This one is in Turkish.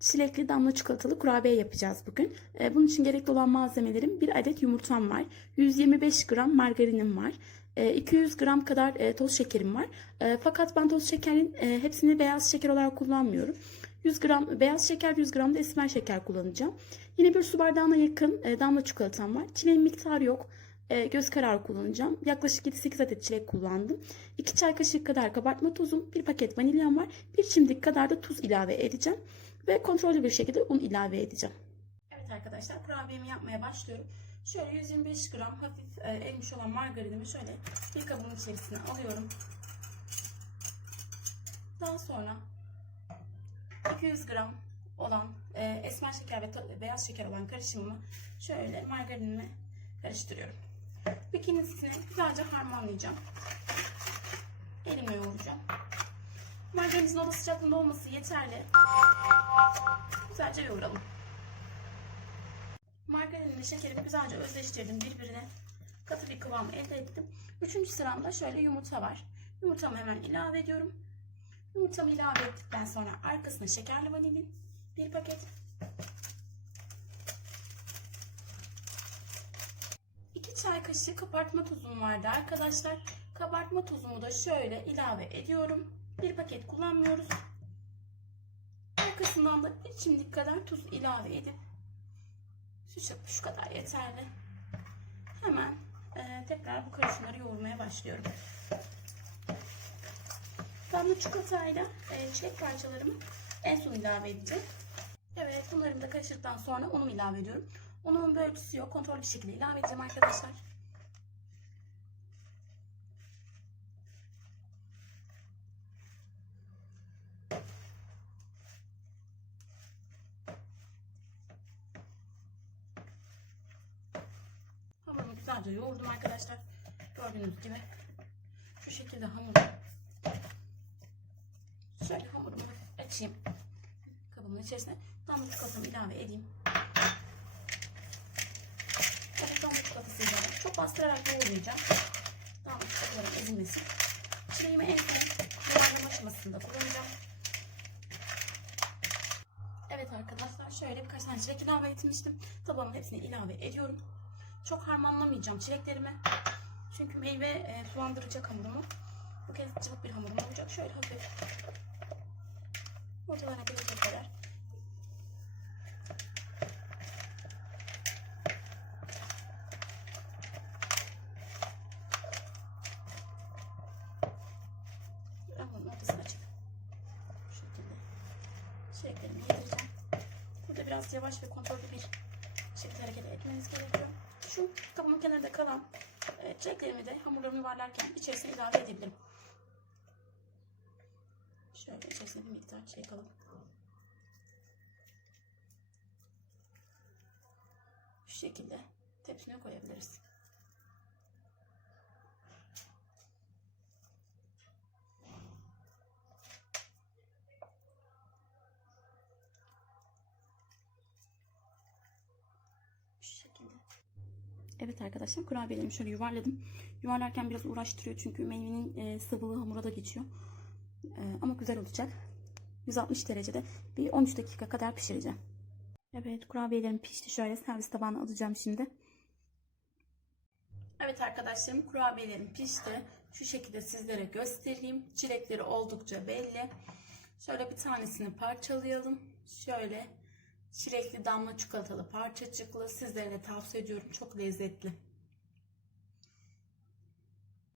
çilekli damla çikolatalı kurabiye yapacağız bugün. Ee, Bunun için gerekli olan malzemelerim bir adet yumurtam var. 125 gram margarinim var. e, 200 gram kadar e, toz şekerim var. E, Fakat ben toz şekerin e, hepsini beyaz şeker olarak kullanmıyorum. 100 gram beyaz şeker, 100 gram da esmer şeker kullanacağım. Yine bir su bardağına yakın e, damla çikolatam var. Çileğin miktarı yok. E, göz kararı kullanacağım. Yaklaşık 7-8 adet çilek kullandım. 2 çay kaşığı kadar kabartma tozum, 1 paket vanilyam var. 1 çimdik kadar da tuz ilave edeceğim. Ve kontrollü bir şekilde un ilave edeceğim. Evet arkadaşlar kurabiyemi yapmaya başlıyorum. Şöyle 125 gram hafif e, erimiş olan margarinimi şöyle bir kabın içerisine alıyorum. Daha sonra 200 gram olan e, esmer şeker ve beyaz şeker olan karışımımı şöyle margarinime karıştırıyorum. İkincisini güzelce harmanlayacağım. Elimle yoğuracağım. Margarinimizin oda sıcaklığında olması yeterli. Güzelce yoğuralım. Margarinle şekerimi güzelce özleştirdim birbirine. Katı bir kıvam elde ettim. Üçüncü sıramda şöyle yumurta var. Yumurtamı hemen ilave ediyorum. Yumurtamı ilave ettikten sonra arkasına şekerli vanilin bir paket. İki çay kaşığı kabartma tuzum vardı arkadaşlar. Kabartma tuzumu da şöyle ilave ediyorum. Bir paket kullanmıyoruz. Arkasından da bir çimdik kadar tuz ilave edip şu, şu kadar yeterli. Hemen e, tekrar bu karışımları yoğurmaya başlıyorum. Damla çikolatayla e, çilek parçalarımı en son ilave edeceğim. Evet bunları da karıştırdıktan sonra unumu ilave ediyorum. Unumun bir ölçüsü yok. Kontrollü bir şekilde ilave edeceğim arkadaşlar. Hamurumu güzelce yoğurdum arkadaşlar. Gördüğünüz gibi. Şu şekilde hamuru şöyle hamurumu açayım. Kabımın içerisine damla çikolatamı ilave edeyim. Evet damla çikolatasıyla da çok bastırarak yoğurmayacağım. Damla çikolatalarım ezilmesin. Çileğimi en son yoğurma aşamasında kullanacağım. Evet arkadaşlar şöyle birkaç tane çilek ilave etmiştim. Tabağımın hepsini ilave ediyorum. Çok harmanlamayacağım çileklerimi. Çünkü meyve e, sulandıracak hamurumu. Bu kez cıvık bir hamurum olacak. Şöyle hafif ortalarına gelecek kadar. Hamurun ortasını açıp şu şekilde çileklerimi. Burada biraz yavaş ve kontrollü bir şekilde hareket etmeniz gerekiyor. Şu kabımın kenarında kalan e, çileklerimi de hamurlarımı yuvarlarken içerisine ilave edebilirim. Şöyle içerisine bir miktar çilek alıp şu şekilde tepsine koyabiliriz. Şu şekilde. Evet arkadaşlar kurabiyelerimi şöyle yuvarladım. Yuvarlarken biraz uğraştırıyor çünkü meyvenin e, sıvılığı hamura da geçiyor. E, ama güzel olacak. 160 derecede bir 13 dakika kadar pişireceğim. Evet kurabiyelerim pişti. Şöyle servis tabağına alacağım şimdi. Evet arkadaşlarım kurabiyelerim pişti. Şu şekilde sizlere göstereyim. Çilekleri oldukça belli. Şöyle bir tanesini parçalayalım. Şöyle çilekli damla çikolatalı parçacıklı. Sizlere tavsiye ediyorum. Çok lezzetli.